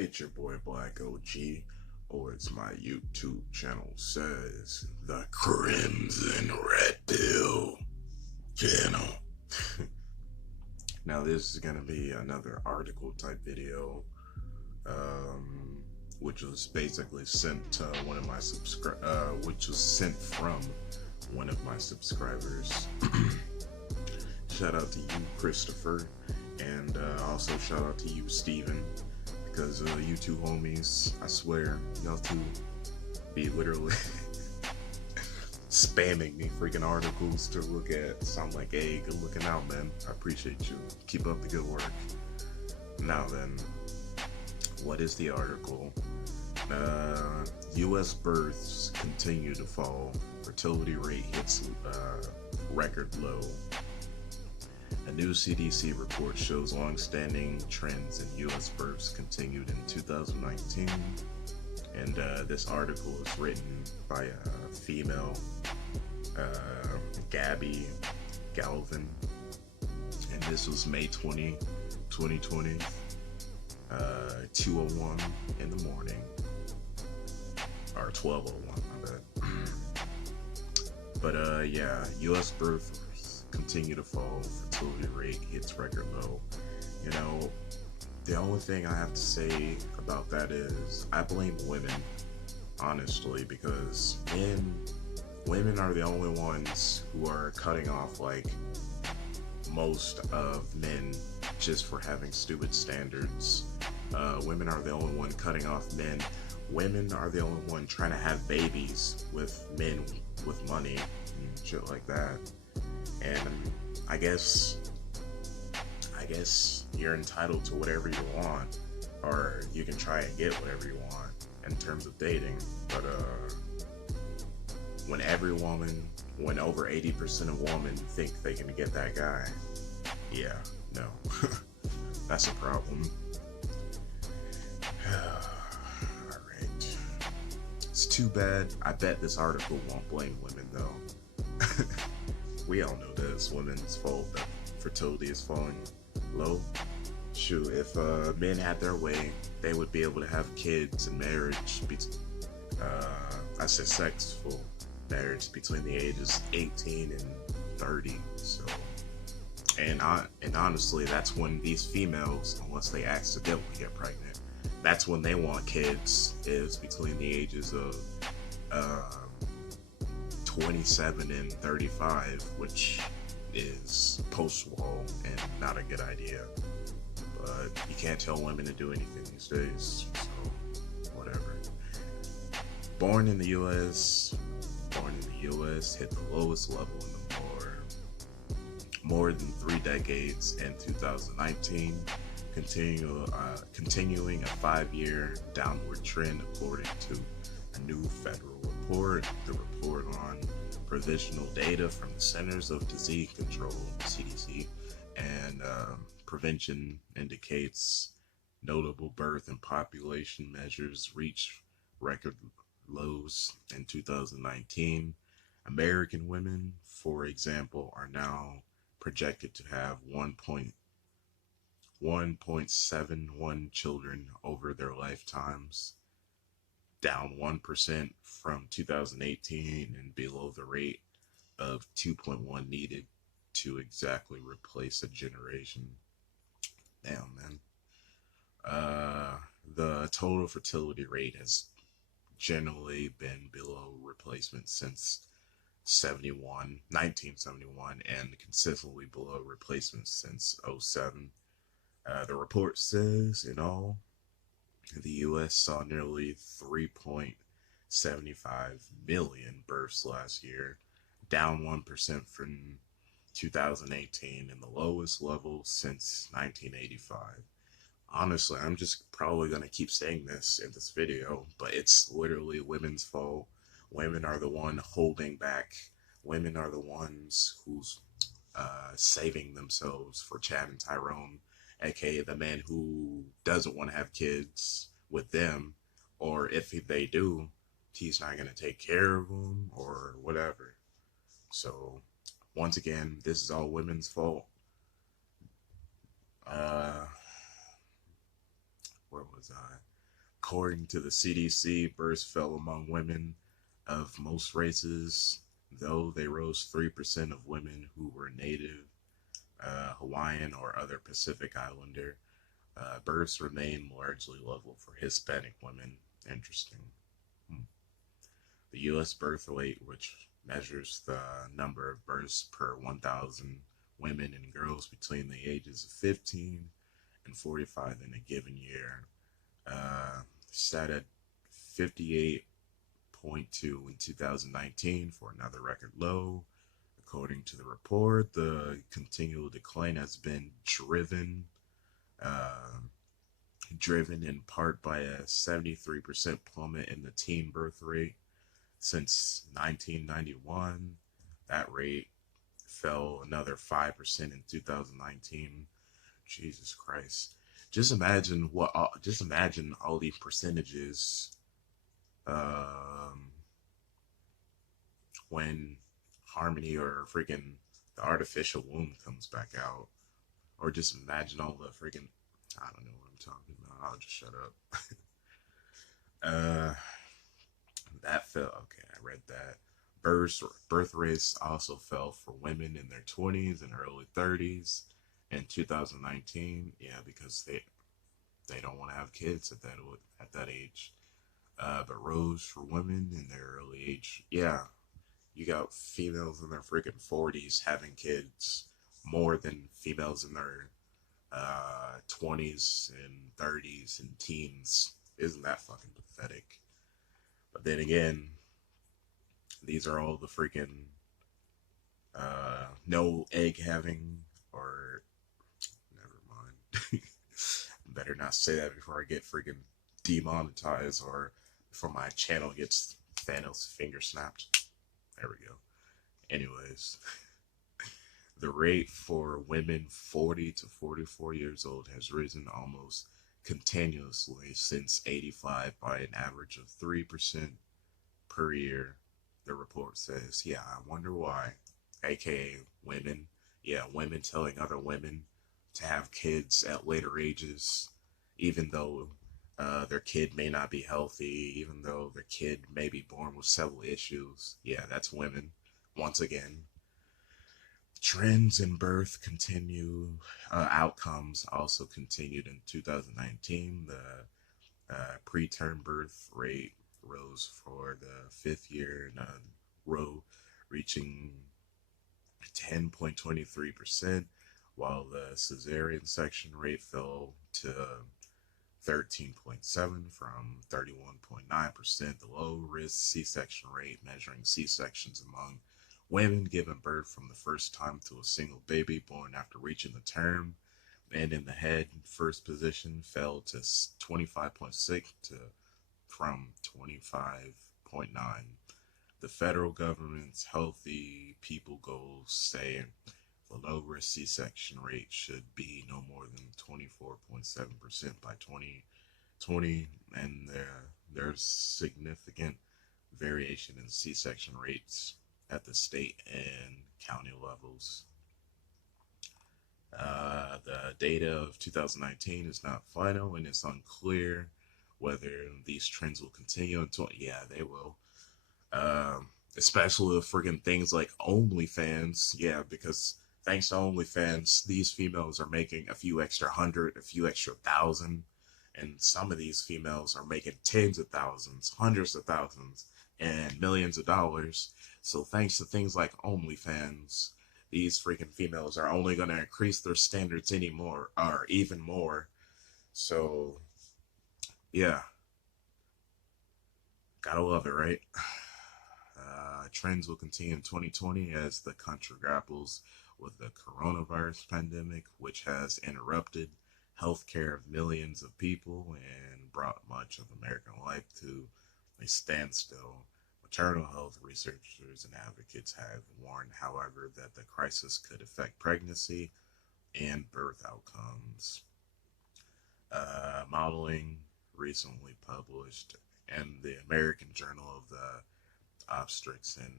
It's your boy Black OG, or as my YouTube channel says, the Crimson Red Pill channel. Now this is gonna be another article type video, which was basically sent to one of my which was sent from one of my subscribers. Shout out to you, Christopher, and also shout out to you, Steven. Because you two homies, I swear, y'all two be literally spamming me freaking articles to look at. So I'm like, hey, good looking out, man. I appreciate you. Keep up the good work. Now then, what is the article? U.S. births continue to fall. Fertility rate hits record low. A new CDC report shows long-standing trends in U.S. births continued in 2019, and this article is written by a female, Gabby Galvin, and this was May 20, 2020, 2:01 in the morning, or 12:01, my bad. But yeah, U.S. births continue to fall. Fertility rate hits record low. You know, the only thing I have to say about that is I blame women, honestly, because women are the only ones who are cutting off like most of men just for having stupid standards. Women are the only one cutting off men. Women are the only one trying to have babies with men with money and shit like that. And I guess you're entitled to whatever you want, or you can try and get whatever you want in terms of dating. But when over 80% of women think they can get that guy, yeah, no, that's a problem. Alright. It's too bad. I bet this article won't blame women though. We all know that it's women's fault that fertility is falling low. Shoot, if men had their way, they would be able to have kids and marriage. I said sexful marriage between the ages 18 and 30. So, and honestly, that's when these females, unless they accidentally get pregnant, that's when they want kids. Is between the ages of 27 and 35, which is post-wall and not a good idea. But you can't tell women to do anything these days, so whatever. Born in the U.S., hit the lowest level in the more than 3 decades in 2019, continuing a 5-year downward trend according to a new federal report. The report on provisional data from the Centers of Disease Control, CDC, and prevention indicates notable birth and population measures reached record lows in 2019. American women, for example, are now projected to have 1.71 children over their lifetimes, down 1% from 2018 and below the rate of 2.1 needed to exactly replace a generation. Damn, man. The total fertility rate has generally been below replacement since 1971, and consistently below replacement since 07. The report says, in all, the U.S. saw nearly 3.75 million births last year, down 1% from 2018 and the lowest level since 1985. Honestly, I'm just probably going to keep saying this in this video, but it's literally women's fault. Women are the one holding back. Women are the ones who's saving themselves for Chad and Tyrone, aka the man who doesn't want to have kids with them, or if they do, he's not going to take care of them or whatever. So once again, this is all women's fault. Where was I? According to the CDC, births fell among women of most races, though they rose 3% of women who were Native, Hawaiian, or other Pacific Islander. Births remain largely level for Hispanic women. Interesting. Hmm. The U.S. birth rate, which measures the number of births per 1,000 women and girls between the ages of 15 and 45 in a given year, sat at 58.2 in 2019 for another record low. According to the report, the continual decline has been uh, driven in part by a 73% plummet in the teen birth rate. Since 1991, that rate fell another 5% in 2019. Jesus Christ. Just imagine all these percentages um, when Harmony or freaking the artificial womb comes back out. Or just imagine all the freaking, I don't know what I'm talking about. I'll just shut up. uh, that fell. Okay, I read that. Birth rates also fell for women in their 20s and early 30s in 2019. Yeah, because they don't want to have kids at that age. But rose for women in their early age. Yeah, you got females in their freaking 40s having kids more than females in their 20s and 30s and teens. Isn't that fucking pathetic? But then again, these are all the freaking no egg having or never mind. Better not say that before I get freaking demonetized or before my channel gets Thanos finger snapped. There we go. Anyways, the rate for women 40 to 44 years old has risen almost continuously since 85 by an average of 3% per year, the report says. Yeah, I wonder why. AKA women. Yeah, women telling other women to have kids at later ages, even though their kid may not be healthy, even though their kid may be born with several issues. Yeah, that's women. Once again, trends in birth continue. Outcomes also continued in 2019. The preterm birth rate rose for the fifth year in a row, reaching 10.23%, while the cesarean section rate fell to 13.7 from 31.9%. The low risk C-section rate, measuring C-sections among women given birth from the first time to a single baby born after reaching the term and in the head first position, fell to 25.6 from 25.9. The federal government's healthy people goals say the low risk C-section rate should be no more than 24.7% by 2020, and there's significant variation in C-section rates at the state and county levels. The data of 2019 is not final, and it's unclear whether these trends will continue until, yeah, they will. Especially with friggin' things like OnlyFans. Yeah, because thanks to OnlyFans, these females are making a few extra hundred, a few extra thousand, and some of these females are making tens of thousands, hundreds of thousands, and millions of dollars. So thanks to things like OnlyFans, these freaking females are only going to increase their standards anymore, or even more. So, yeah, gotta love it, right? Trends will continue in 2020 as the country grapples with the coronavirus pandemic, which has interrupted healthcare of millions of people and brought much of American life to a standstill. Maternal health researchers and advocates have warned, however, that the crisis could affect pregnancy and birth outcomes. Modeling recently published in the American Journal of the Obstetrics and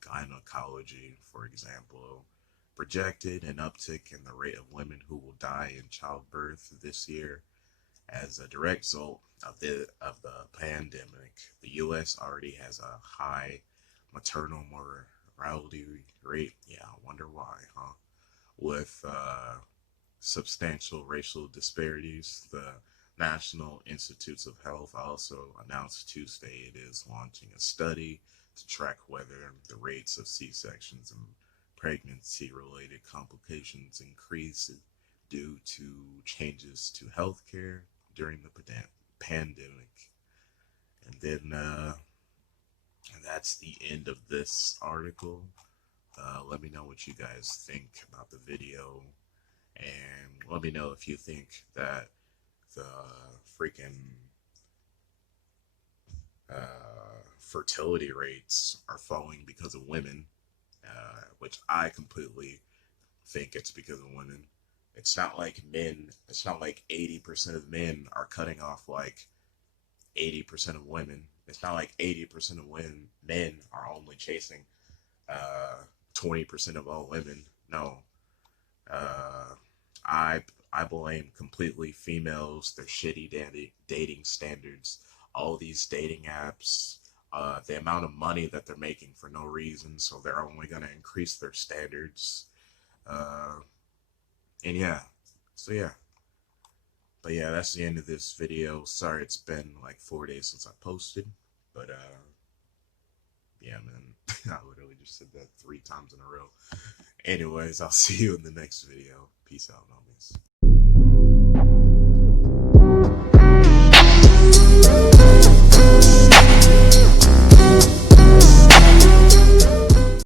Gynecology, for example, projected an uptick in the rate of women who will die in childbirth this year As a direct result of the pandemic, the U.S. already has a high maternal mortality rate. Yeah, I wonder why, huh? With substantial racial disparities, the National Institutes of Health also announced Tuesday it is launching a study to track whether the rates of C-sections and pregnancy-related complications increase due to changes to healthcare during the pandemic. And then that's the end of this article. Let me know what you guys think about the video, and let me know if you think that the freaking fertility rates are falling because of women, which I completely think it's because of women. It's not like men, it's not like 80% of men are cutting off like 80% of women. It's not like 80% of men are only chasing 20% of all women. No. Uh, I I blame completely females, their shitty dating standards, all these dating apps, the amount of money that they're making for no reason, so they're only going to increase their standards. Uh, and yeah, so yeah. But yeah, that's the end of this video. Sorry it's been like 4 days since I posted, but yeah, man, I literally just said that 3 times in a row. Anyways, I'll see you in the next video. Peace out, homies.